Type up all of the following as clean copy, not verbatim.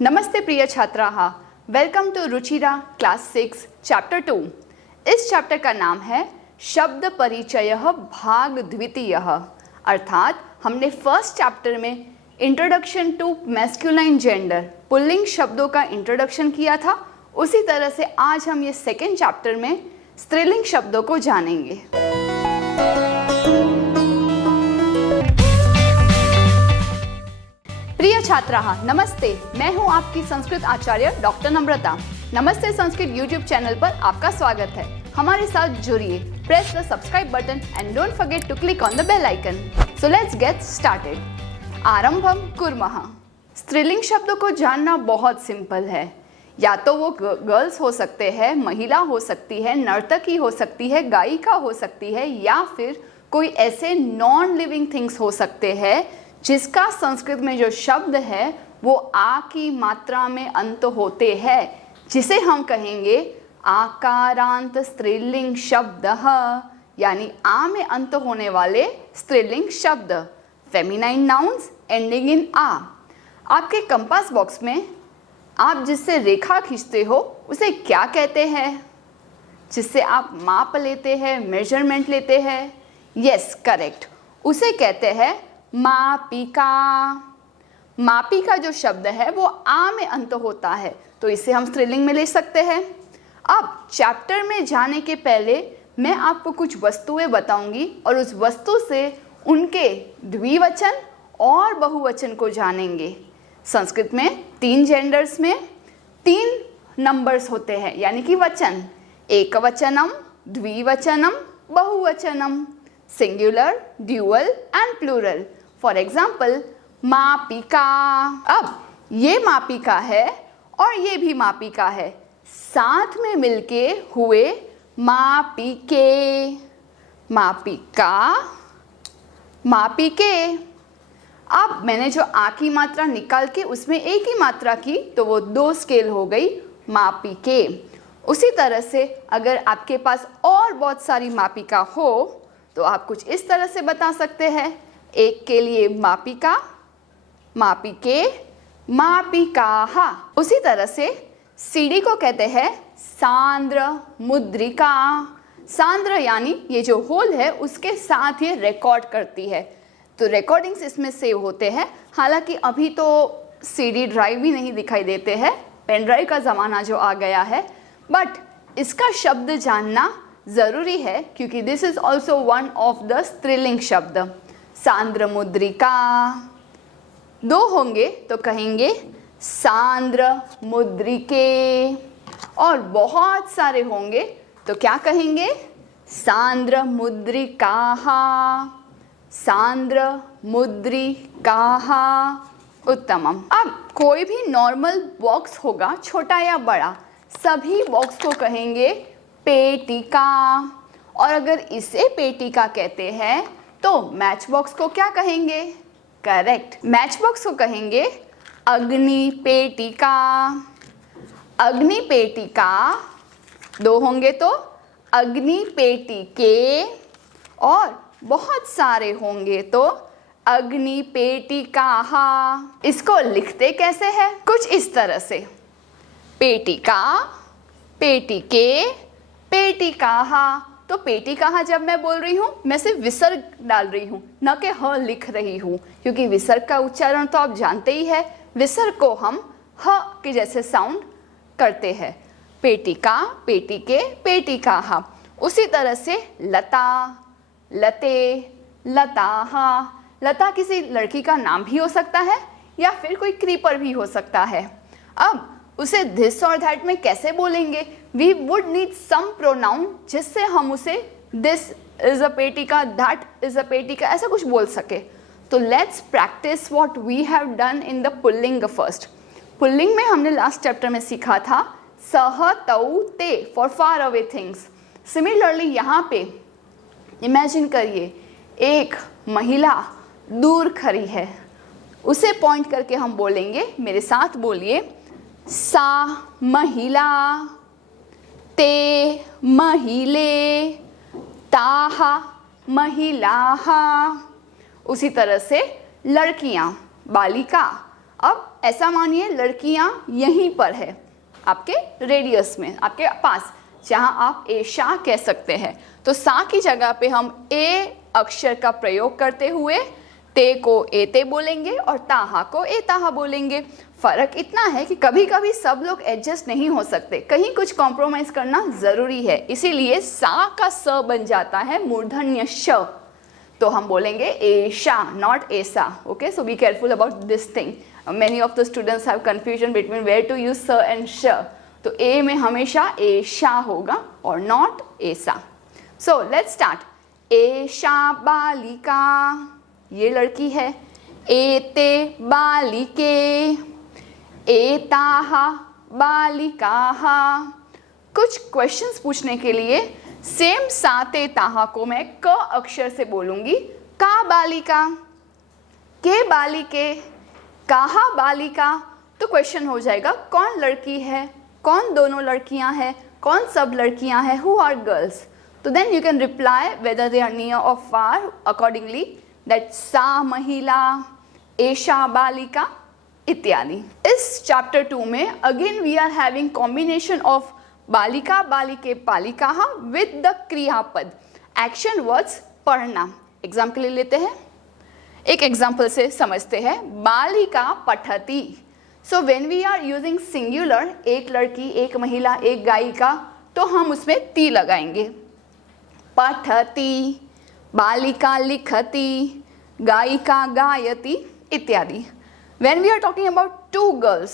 नमस्ते प्रिय छात्राः, welcome to Ruchira class 6 chapter 2। इस चैप्टर का नाम है शब्द परिचयः भाग द्वितीयः। अर्थात हमने फर्स्ट चैप्टर में इंट्रोडक्शन टू मैस्कुलाइन जेंडर पुल्लिंग शब्दों का इंट्रोडक्शन किया था, उसी तरह से आज हम ये सेकेंड चैप्टर में स्त्रीलिंग शब्दों को जानेंगे। प्रिय छात्राः, नमस्ते। मैं हूं आपकी संस्कृत आचार्य डॉक्टर नम्रता। नमस्ते संस्कृत यूट्यूब चैनल पर आपका स्वागत है। हमारे साथ जुड़िए। Press the subscribe button and don't forget to click on the bell icon. So let's get started. आरंभम कुर्मः। स्त्रीलिंग शब्दों को जानना बहुत सिंपल है। या तो वो गर्ल्स हो सकते हैं, महिला हो सकती है, नर्तकी हो सकती है, गायिका हो सकती है, या फिर कोई ऐसे नॉन लिविंग थिंग्स हो सकते हैं जिसका संस्कृत में जो शब्द है वो आ की मात्रा में अंत होते हैं, जिसे हम कहेंगे आकारांत स्त्रीलिंग शब्द, यानी आ में अंत होने वाले स्त्रीलिंग शब्द, फेमिनाइन नाउन्स एंडिंग इन आ। आपके कंपास बॉक्स में आप जिससे रेखा खींचते हो उसे क्या कहते हैं? जिससे आप माप लेते हैं, मेजरमेंट लेते हैं। यस, करेक्ट, उसे कहते हैं मापिका। मापिका जो शब्द है वो आ में अंत होता है, तो इसे हम स्त्रीलिंग में ले सकते हैं। अब चैप्टर में जाने के पहले मैं आपको कुछ वस्तुएं बताऊंगी और उस वस्तु से उनके द्विवचन और बहुवचन को जानेंगे। संस्कृत में 3 जेंडर्स में 3 नंबर्स होते हैं, यानी कि वचन। एकवचनम, द्विवचनम, बहुवचनम, singular, dual and plural. For example, मापिका। अब ये मापिका है और ये भी मापिका है, साथ में मिलके हुए मापिके। मापिका, मापिके। अब मैंने जो आ की मात्रा निकाल के उसमें एक ही मात्रा की, तो वो 2 स्केल हो गई, मापिके। उसी तरह से अगर आपके पास और बहुत सारी मापिका हो तो आप कुछ इस तरह से बता सकते हैं। एक के लिए मापिका, मापिके, मापिकाहा। उसी तरह से सीढ़ी को कहते हैं सांद्र मुद्रिका। सांद्र यानी ये जो होल है उसके साथ ये रिकॉर्ड करती है, तो रिकॉर्डिंग्स इसमें सेव होते हैं। हालांकि अभी तो सीडी ड्राइव भी नहीं दिखाई देते हैं, पेन ड्राइव का ज़माना जो आ गया है, बट इसका शब्द जानना ज़रूरी है क्योंकि this is also one of the स्त्रीलिंग शब्द। सांद्र मुद्रिका। 2 होंगे तो कहेंगे सांद्र मुद्रिके, और बहुत सारे होंगे तो क्या कहेंगे? सांद्र मुद्रिकाहा। सांद्र मुद्रिकाहा। उत्तमम। अब कोई भी नॉर्मल बॉक्स होगा, छोटा या बड़ा, सभी बॉक्स को कहेंगे पेटिका। और अगर इसे पेटिका कहते हैं तो मैच बॉक्स को क्या कहेंगे? करेक्ट, मैच बॉक्स को कहेंगे अग्नि पेटिका। अग्नि पेटिका। 2 होंगे तो अग्नि पेटिके, और बहुत सारे होंगे तो अग्नि पेटिकाहा। इसको लिखते कैसे हैं? कुछ इस तरह से, पेटिका, पेटिके, पेटिकाहा। तो पेटिकाहा जब मैं बोल रही हूँ, मैं सिर्फ विसर्ग डाल रही हूँ, न कि ह लिख रही हूँ, क्योंकि विसर्ग का उच्चारण तो आप जानते ही है, विसर्ग को हम ह के जैसे साउंड करते हैं। पेटिका, पेटिके, पेटिकाहा। उसी तरह से लता, लते, लताहा। लता किसी लड़की का नाम भी हो सकता है या फिर कोई क्रीपर भी हो सकता है। अब उसे दिस और दैट में कैसे बोलेंगे? We would need some pronoun जिससे हम उसे दिस इज अ पेटिका, दैट इज अ पेटिका, ऐसा कुछ बोल सके। तो let's practice what we have done in the पुल्लिंग फर्स्ट। पुल्लिंग में हमने लास्ट चैप्टर में सीखा था सह, तौ, ते for far away things. Similarly यहाँ पे इमेजिन करिए, एक महिला दूर खड़ी है, उसे पॉइंट करके हम बोलेंगे, मेरे साथ बोलिए, सा महिला, ते महिले, ताहा महिलाहा। उसी तरह से लड़कियां, बालिका। अब ऐसा मानिए लड़कियां यहीं पर है, आपके रेडियस में, आपके पास, जहां आप एशा कह सकते हैं। तो सा की जगह पे हम ए अक्षर का प्रयोग करते हुए ते को एते बोलेंगे और ताहा को एताहा बोलेंगे। फर्क इतना है कि कभी कभी सब लोग एडजस्ट नहीं हो सकते, कहीं कुछ कॉम्प्रोमाइज करना जरूरी है, इसीलिए सा का स बन जाता है मूर्धन्य श। तो हम बोलेंगे एशा, नॉट एसा। Okay, so be careful about this thing. Many of the students have confusion between where to use स एंड श। तो ए में हमेशा एशा होगा और नॉट एसा। So let's start. एशा बालिका, ये लड़की है। एते बालिके, एताहा बालिकाहा। कुछ क्वेश्चंस पूछने के लिए सेम साते ताहा को मैं क अक्षर से बोलूंगी। का बालिका, के बालिके, काहा बालिका। तो क्वेश्चन हो जाएगा कौन लड़की है, कौन दोनों लड़कियां हैं, कौन सब लड़कियां हैं, हु आर गर्ल्स। तो then you can reply whether they are near और फार अकॉर्डिंगली, दैट सा महिला, एशा बालिका इत्यादि। इस चैप्टर 2 में again we are having combination of बालिका, बालिके, बालिकाः विद द क्रियापद, एक्शन वर्ड्स पढ़ना। एग्जाम्पल ले लेते हैं, एक एग्जाम्पल से समझते हैं। बालिका पठति। So when we are using singular, एक लड़की, एक महिला, एक गायिका, तो हम उसमें ती लगाएंगे। पठति, बालिका लिखति, गायिका गायति इत्यादि। When we are talking about two girls,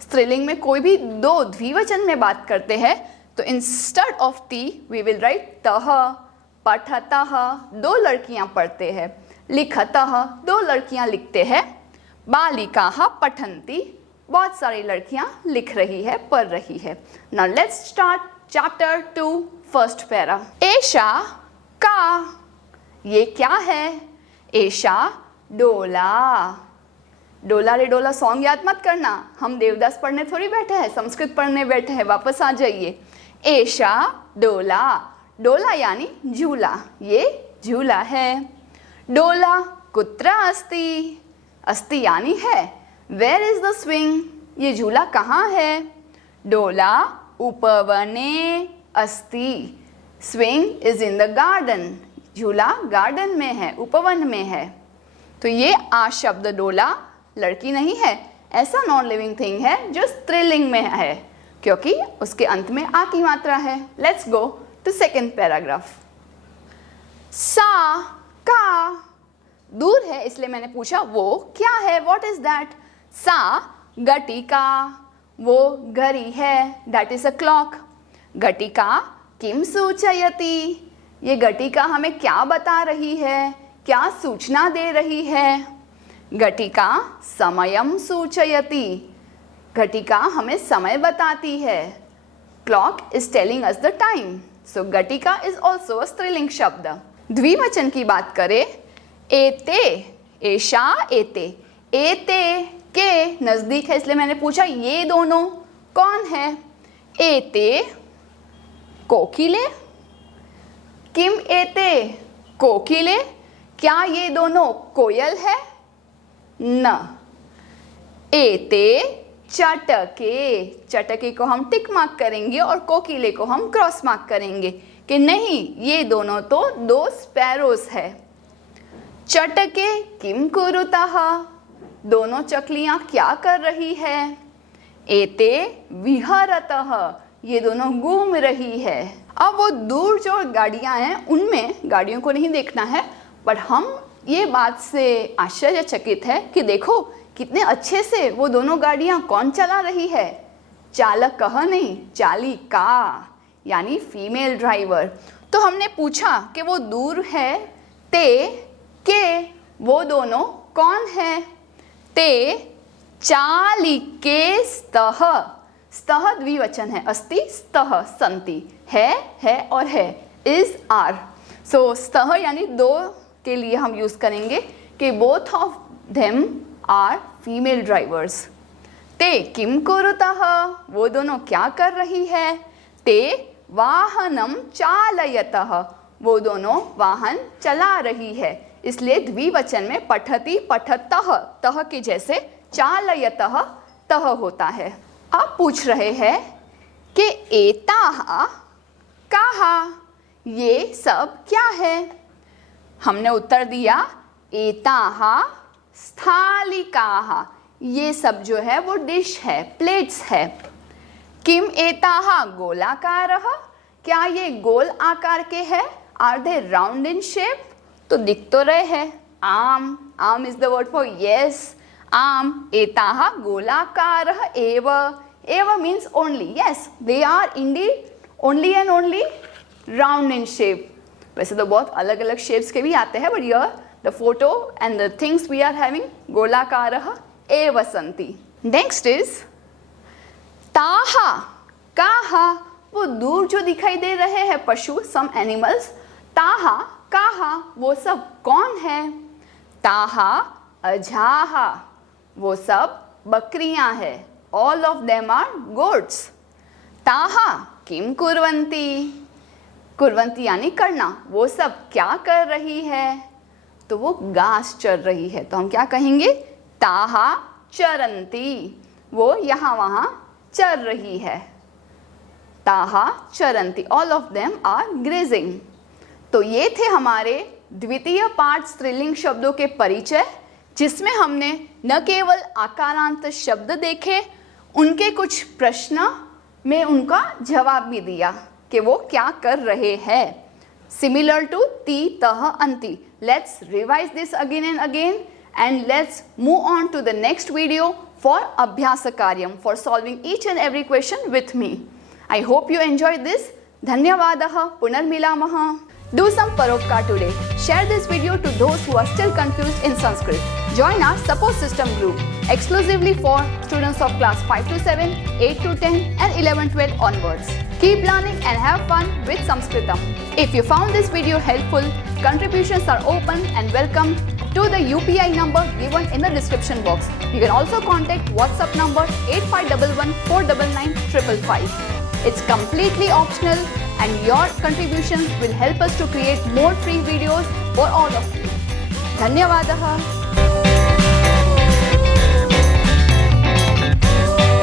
स्त्रीलिंग में कोई भी दो द्विवचन में बात करते हैं तो इंस्टेड ऑफ ती वी विल राइट तह। पठतः, दो लड़कियां पढ़ते हैं। लिखतः, दो लड़कियां लिखते हैं। बालिकाः पठन्ति, बहुत सारी लड़कियां लिख रही है, पढ़ रही है। Now let's start chapter 2 first para. Esha का, ये क्या है? एशा डोला। डोला रे डोला सॉन्ग याद मत करना, हम देवदास पढ़ने थोड़ी बैठे हैं, संस्कृत पढ़ने बैठे हैं, वापस आ जाइए। एशा डोला, डोला यानी झूला, ये झूला है। डोला कुत्र अस्ति, अस्ति यानी है। वेयर इज द स्विंग, ये झूला कहाँ है? डोला उपवने अस्ति, swing is in the garden, झूला गार्डन में है, उपवन में है। तो ये आ शब्द डोला लड़की नहीं है, ऐसा नॉन लिविंग थिंग है जो स्त्रीलिंग में है, क्योंकि उसके अंत में आ की मात्रा है। Let's go to second paragraph. सा का, दूर है इसलिए मैंने पूछा वो क्या है, व्हाट इज दैट। सा घटिका, वो घड़ी है, दैट इज अ क्लॉक। घटिका किम सूचयति, ये घटिका हमें क्या बता रही है, क्या सूचना दे रही है। घटिका समयम सूचयति, घटिका हमें समय बताती है। Clock is telling us the time. So घटिका इज ऑल्सो अ स्त्रीलिंग शब्द। द्विवचन की बात करें, एते, एशा एते। एते के नजदीक है इसलिए मैंने पूछा ये दोनों कौन है। एते कोकिले, किम एते कोकिले, क्या ये दोनों कोयल है? न। एते चटके, चटके को हम टिक मार्क करेंगे और कोकिले को हम क्रॉस मार्क करेंगे कि नहीं ये दोनों तो दो स्पैरोस है। चटके किम कुरुतः, दोनों चकलियां क्या कर रही है। एते विहरतः, ये दोनों घूम रही है। अब वो दूर जो गाड़ियां हैं उनमें गाड़ियों को नहीं देखना है, बट हम ये बात से आश्चर्यचकित है कि देखो कितने अच्छे से वो दोनों गाड़ियां कौन चला रही है। चालक कह नहीं, चालिका यानी फीमेल ड्राइवर। तो हमने पूछा कि वो दूर है, ते के वो दोनों कौन है। ते चालिके स्तः, स्तः द्विवचन है, अस्ति स्तः संति, है और है, इज आर। सो स्तः यानी दो के लिए हम यूज करेंगे कि both of them are female drivers. ते किम कुरुतः, वो दोनों क्या कर रही है। ते वाहनम चालयतः, वो दोनों वाहन चला रही है। इसलिए द्विवचन में पठति पठतः, तह के जैसे चालयतः तः होता है। आप पूछ रहे हैं कि एताः काः, ये सब क्या है? हमने उत्तर दिया एताः स्थालिकाः, ये सब जो है वो डिश है, प्लेट्स है। किम एताः गोलाकारः, क्या ये गोल आकार के हैं? Are they round in shape? तो दिख तो रहे हैं। आम, आम is the word for yes, आम। एताः गोलाकारः एव, एव means only, yes they are indeed only and only round in shape. वैसे तो बहुत अलग अलग शेप्स के भी आते हैं, but here the photo and the things we are having गोलाकारः एव सन्ति। नेक्स्ट इज ताः काः, वो दूर जो दिखाई दे रहे हैं पशु, सम एनिमल्स। ताः काः, वो सब कौन है? ताः अजाः, वो सब बकरियां हैं। All of them are goats. ताः किम कुर्वन्ति, कुर्वन्ति यानी करना, वो सब क्या कर रही है? तो वो घास चर रही है, तो हम क्या कहेंगे? ताः चरन्ति, वो यहाँ वहाँ चर रही है। ताः चरन्ति, all of them are grazing. तो ये थे हमारे द्वितीय पाठ स्त्रीलिंग शब्दों के परिचय, जिसमें हमने न केवल आकारांत शब्द देखे, उनके कुछ प्रश्न में उनका जवाब भी दिया कि वो क्या कर रहे हैं। सिमिलर टू ती तह अंति। Let's revise this again and again and let's move on to the next video for Abhyasa Karyam, for solving each and every question with me. I hope you enjoyed this. Dhanyavadah. Punarmilamah. Do some paropkar today. Share this video to those who are still confused in Sanskrit. Join our support system group exclusively for students of class 5 to 7, 8 to 10 and 11-12 onwards. Keep learning and have fun with Sanskritam. If you found this video helpful, contributions are open and welcome to the UPI number given in the description box. You can also contact WhatsApp number 8511 499 555. It's completely optional and your contributions will help us to create more free videos for all of you. Dhanyavadah.